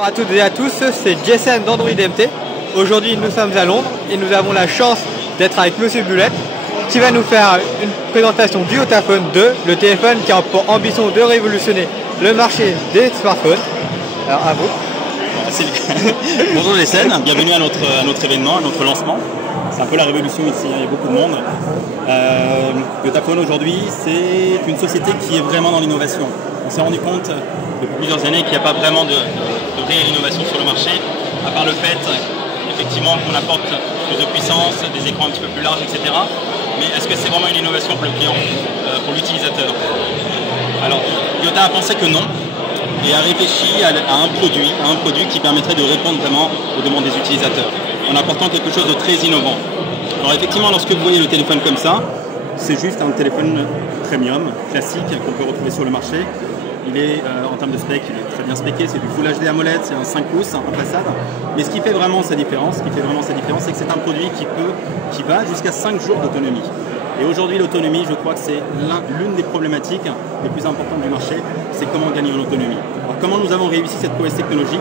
Bonjour à toutes et à tous, c'est Jason d'Android MT. Aujourd'hui nous sommes à Londres et nous avons la chance d'être avec Monsieur Bullet qui va nous faire une présentation du Yotaphone 2, le téléphone qui a pour ambition de révolutionner le marché des smartphones. Alors à vous. Bonjour Jason, bienvenue à notre événement, à notre lancement. C'est un peu la révolution ici, il y a beaucoup de monde. Yotaphone aujourd'hui, c'est une société qui est vraiment dans l'innovation. On s'est rendu compte depuis plusieurs années qu'il n'y a pas vraiment de réelle innovation sur le marché, à part le fait effectivement qu'on apporte plus de puissance, des écrans un petit peu plus larges, etc. Mais est-ce que c'est vraiment une innovation pour le client, pour l'utilisateur? Alors, Yota a pensé que non, et a réfléchi à un produit qui permettrait de répondre vraiment aux demandes des utilisateurs, en apportant quelque chose de très innovant. Alors effectivement, lorsque vous voyez le téléphone comme ça, c'est juste un téléphone premium, classique, qu'on peut retrouver sur le marché. Il est, en termes de spec, il est très bien spéqué, c'est du Full HD AMOLED, c'est un 5 pouces en façade. Mais ce qui fait vraiment sa différence, c'est que c'est un produit qui va jusqu'à 5 jours d'autonomie. Et aujourd'hui, l'autonomie, je crois que c'est l'une des problématiques les plus importantes du marché, c'est comment gagner en autonomie. Alors, comment nous avons réussi cette prouesse technologique?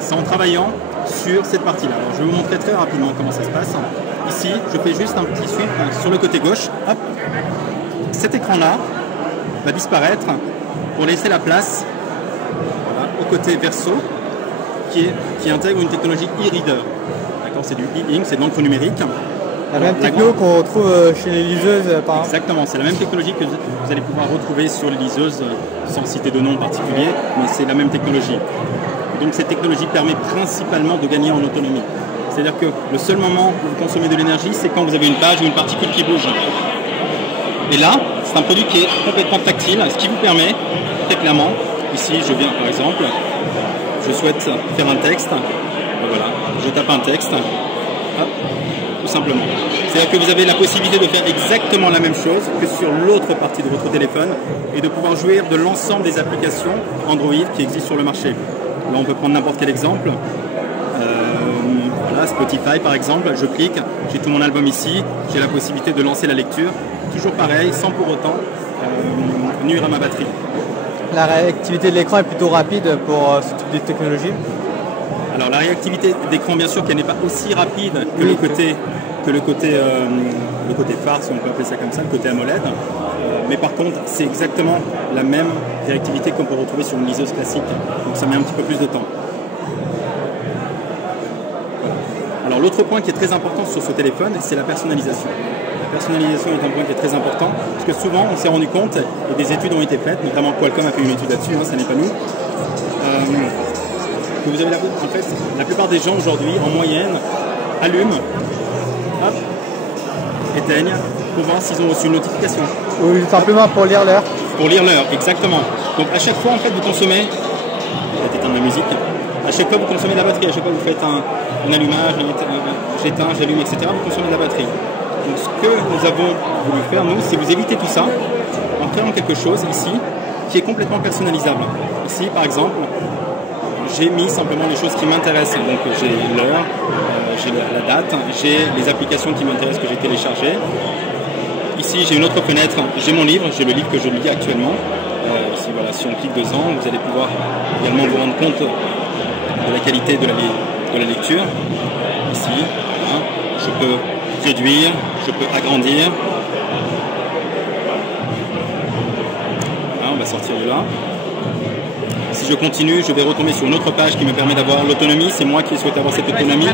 C'est en travaillant sur cette partie-là. Alors, je vais vous montrer très rapidement comment ça se passe. Ici, je fais juste un petit sweep sur le côté gauche. Hop. Cet écran-là va disparaître pour laisser la place, voilà, au côté verso qui intègre une technologie e-reader. D'accord, c'est du e-ink, c'est de l'encre numérique. La même techno qu'on retrouve chez les liseuses par exemple. Exactement, c'est la même technologie que vous allez pouvoir retrouver sur les liseuses, sans citer de nom en particulier, mais c'est la même technologie. Donc cette technologie permet principalement de gagner en autonomie. C'est-à-dire que le seul moment où vous consommez de l'énergie, c'est quand vous avez une page ou une particule qui bouge. Et là, c'est un produit qui est complètement tactile, ce qui vous permet, très clairement, ici je viens par exemple, je souhaite faire un texte, voilà, je tape un texte, hop, tout simplement. C'est-à-dire que vous avez la possibilité de faire exactement la même chose que sur l'autre partie de votre téléphone et de pouvoir jouir de l'ensemble des applications Android qui existent sur le marché. Là, on peut prendre n'importe quel exemple. Voilà, Spotify par exemple, je clique, j'ai tout mon album ici, j'ai la possibilité de lancer la lecture, toujours pareil, sans pour autant nuire à ma batterie. La réactivité de l'écran est plutôt rapide pour ce type de technologie. Alors la réactivité d'écran, bien sûr qu'elle n'est pas aussi rapide que le côté phare, si on peut appeler ça comme ça, le côté AMOLED. Mais par contre, c'est exactement la même réactivité qu'on peut retrouver sur une liseuse classique. Donc ça met un petit peu plus de temps. Alors l'autre point qui est très important sur ce téléphone, c'est la personnalisation. La personnalisation est un point qui est très important, parce que souvent on s'est rendu compte, et des études ont été faites, notamment Qualcomm a fait une étude là-dessus, ça n'est pas nous, que vous avez en fait, la plupart des gens aujourd'hui, en moyenne, allument, hop, éteignent, pour voir s'ils ont reçu une notification. Oui, simplement pour lire l'heure. Pour lire l'heure, exactement. Donc à chaque fois, en fait, vous consommez, éteindre la musique, à chaque fois vous consommez de la batterie, à chaque fois vous faites un allumage, j'éteins, j'allume, etc., vous consommez de la batterie. Donc ce que nous avons voulu faire, nous, c'est vous éviter tout ça en créant quelque chose ici qui est complètement personnalisable. Ici, par exemple, j'ai mis simplement les choses qui m'intéressent. Donc j'ai l'heure, j'ai la date, j'ai les applications qui m'intéressent que j'ai téléchargées. Ici, j'ai une autre fenêtre, j'ai mon livre, j'ai le livre que je lis actuellement. Ici, voilà, si on clique dedans, vous allez pouvoir également vous rendre compte de la qualité de la lecture. Ici, hein, je peux réduire, je peux agrandir. Là, on va sortir de là. Si je continue, je vais retomber sur une autre page qui me permet d'avoir l'autonomie. C'est moi qui souhaite avoir cette autonomie.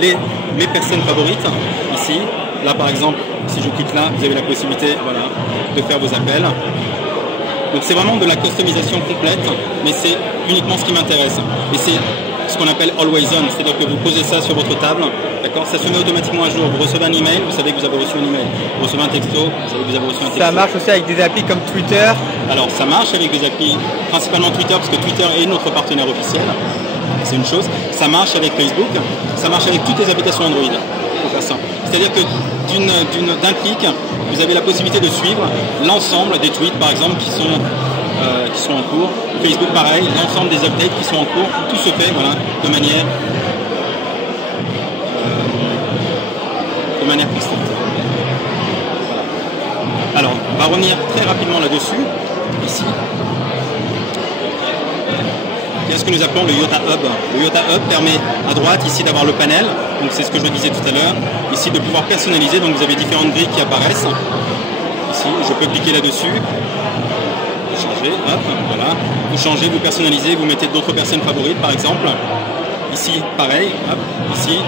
Mes personnes favorites, ici. Là, par exemple, si je clique là, vous avez la possibilité, voilà, de faire vos appels. Donc c'est vraiment de la customisation complète, mais c'est uniquement ce qui m'intéresse. Et c'est ce qu'on appelle Always On, c'est-à-dire que vous posez ça sur votre table, d'accord, ça se met automatiquement à jour. Vous recevez un email, vous savez que vous avez reçu un email. Vous recevez un texto, vous savez que vous avez reçu un texto. Ça marche aussi avec des applis comme Twitter. Alors ça marche avec des applis, principalement Twitter, parce que Twitter est notre partenaire officiel. C'est une chose. Ça marche avec Facebook, ça marche avec toutes les applications Android. Pour faire ça. C'est-à-dire que d'un clic, vous avez la possibilité de suivre l'ensemble des tweets, par exemple, qui sont en cours. Facebook, pareil, l'ensemble des updates qui sont en cours. Tout se fait, voilà, de manière constante. Voilà. Alors, on va revenir très rapidement là-dessus, ici. il y a ce que nous appelons le Yota Hub. Le Yota Hub permet à droite ici d'avoir le panel, donc c'est ce que je disais tout à l'heure, ici de pouvoir personnaliser, donc vous avez différentes grilles qui apparaissent. Ici, je peux cliquer là-dessus, changer, hop, voilà. Vous changez, vous personnalisez, vous mettez d'autres personnes favorites par exemple. Ici, pareil, hop, ici,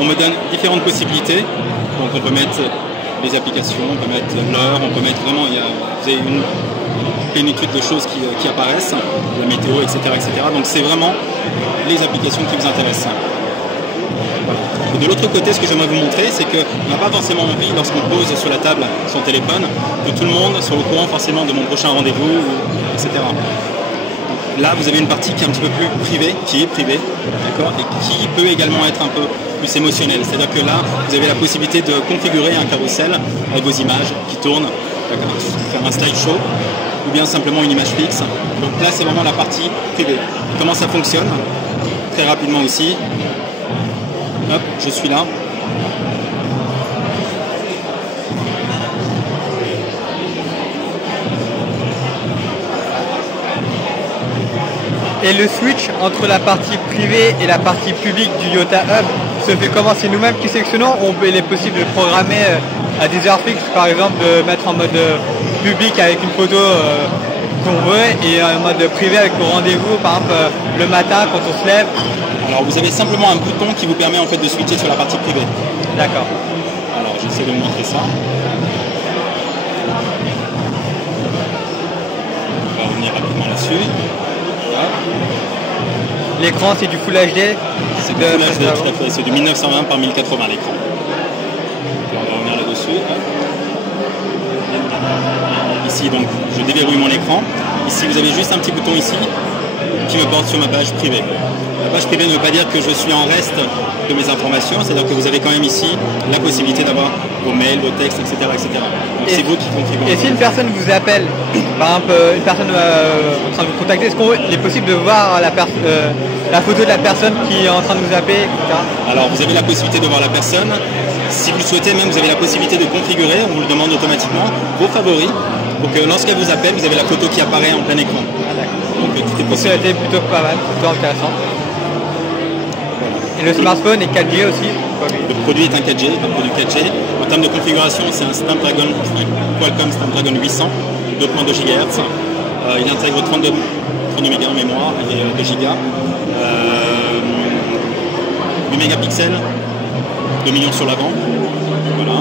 on me donne différentes possibilités. Donc on peut mettre les applications, on peut mettre l'heure, on peut mettre vraiment, vous avez une plénitude de choses qui apparaissent, la météo, etc., etc. Donc c'est vraiment les applications qui vous intéressent. Et de l'autre côté, ce que j'aimerais vous montrer, c'est qu'on n'a pas forcément envie, lorsqu'on pose sur la table son téléphone, que tout le monde soit au courant forcément de mon prochain rendez-vous, etc. Là, vous avez une partie qui est un petit peu plus privée, qui est privée, d'accord, et qui peut également être un peu plus émotionnelle. C'est-à-dire que là, vous avez la possibilité de configurer un carrousel avec vos images qui tournent, faire un slideshow, ou bien simplement une image fixe. Donc là, c'est vraiment la partie privée. Comment ça fonctionne? Très rapidement aussi. Hop, je suis là. Et le switch entre la partie privée et la partie publique du Yota Hub se fait comment? C'est nous-mêmes qui sélectionnons ou il est possible de programmer à des heures fixes, par exemple de mettre en mode public avec une photo qu'on veut et en mode privé avec nos rendez-vous, par exemple le matin quand on se lève? Alors vous avez simplement un bouton qui vous permet en fait de switcher sur la partie privée. D'accord. Alors j'essaie de vous montrer ça. On va revenir rapidement là-dessus. L'écran c'est du Full HD? C'est du Full HD, tout à fait. C'est du 1920 par 1080 l'écran. On va revenir là-dessus. Ici donc je déverrouille mon écran. Ici vous avez juste un petit bouton ici qui me porte sur ma page privée. La page privée ne veut pas dire que je suis en reste de mes informations, c'est-à-dire que vous avez quand même ici la possibilité d'avoir vos mails, vos textes, etc. etc. Donc c'est vous qui configurez. Et si une personne vous appelle, par exemple une personne en train de vous contacter, est-ce qu'il est possible de voir la photo de la personne qui est en train de vous appeler, etc. Alors vous avez la possibilité de voir la personne. Si vous le souhaitez même, vous avez la possibilité de configurer, on vous le demande automatiquement, vos favoris, pour que lorsqu'elle vous appelle, vous avez la photo qui apparaît en plein écran. Donc tout est possible. C'était plutôt pas mal, plutôt intéressant. Et le smartphone est 4G aussi? Le produit est un 4G, un produit 4G. En termes de configuration, c'est un Snapdragon, Qualcomm Snapdragon 800, 2.2 GHz. Il intègre 32 mégas en mémoire et 2 Go. 8 mégapixels, 2 millions sur l'avant. Voilà.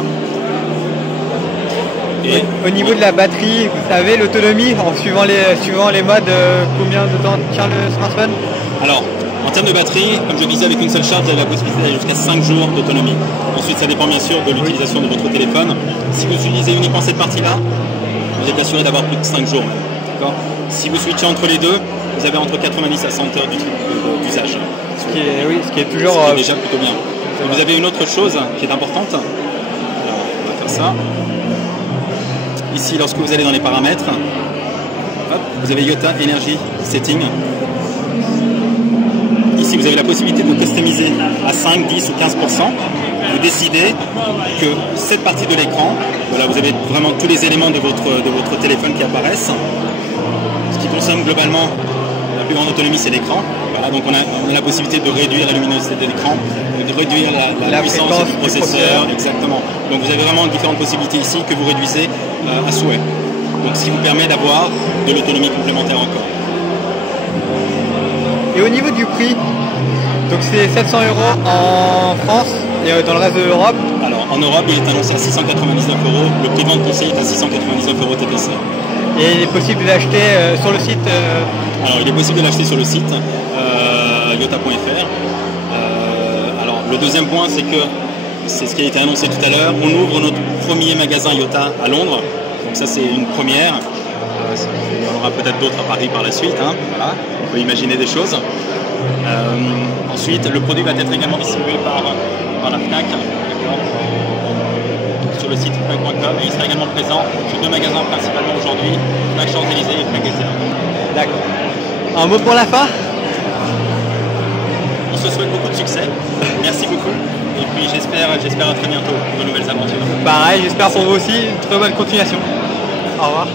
Et au niveau de la batterie, vous savez, l'autonomie, en suivant les modes, combien de temps tient le smartphone? Alors, en termes de batterie, comme je disais, avec une seule charge, vous avez la possibilité d'aller jusqu'à 5 jours d'autonomie. Ensuite, ça dépend bien sûr de l'utilisation de votre téléphone. Si vous utilisez uniquement cette partie-là, vous êtes assuré d'avoir plus de 5 jours. Si vous switchez entre les deux, vous avez entre 90 à 100 heures d'usage. Ce qui est toujours... Ce qui est déjà plutôt bien. Et vous avez une autre chose qui est importante. Alors, on va faire ça. Ici, lorsque vous allez dans les paramètres, hop, vous avez Yota Energy Setting. Ici, vous avez la possibilité de customiser à 5, 10 ou 15%. Vous décidez que cette partie de l'écran, voilà, vous avez vraiment tous les éléments de votre téléphone qui apparaissent. Ce qui consomme globalement la plus grande autonomie, c'est l'écran. Voilà, donc on a la possibilité de réduire la luminosité de l'écran, de réduire la puissance du processeur, exactement. Donc vous avez vraiment différentes possibilités ici que vous réduisez à souhait. Donc ce qui vous permet d'avoir de l'autonomie complémentaire encore. Et au niveau du prix, donc c'est 700 € en France et dans le reste de l'Europe? Alors en Europe, il est annoncé à 699 €. Le prix de vente conseil est à 699 € TTC. Et il est possible de l'acheter sur le site Alors il est possible de l'acheter sur le site yota.fr. Alors le deuxième point, c'est que c'est ce qui a été annoncé tout à l'heure. On ouvre notre premier magasin Yota à Londres. Donc ça c'est une première. Il y en aura peut-être d'autres à Paris par la suite. Hein. Voilà. On peut imaginer des choses. Ensuite, le produit va être également distribué par la FNAC, sur le site fnac.com, et il sera également présent sur 2 magasins principalement aujourd'hui, FNAC Champs-Élysées et FNAC Étienne. D'accord. Un mot pour la fin? On se souhaite beaucoup de succès. Merci beaucoup. Et puis j'espère à très bientôt de nouvelles aventures. Pareil, j'espère pour vous aussi. Une très bonne continuation. Au revoir.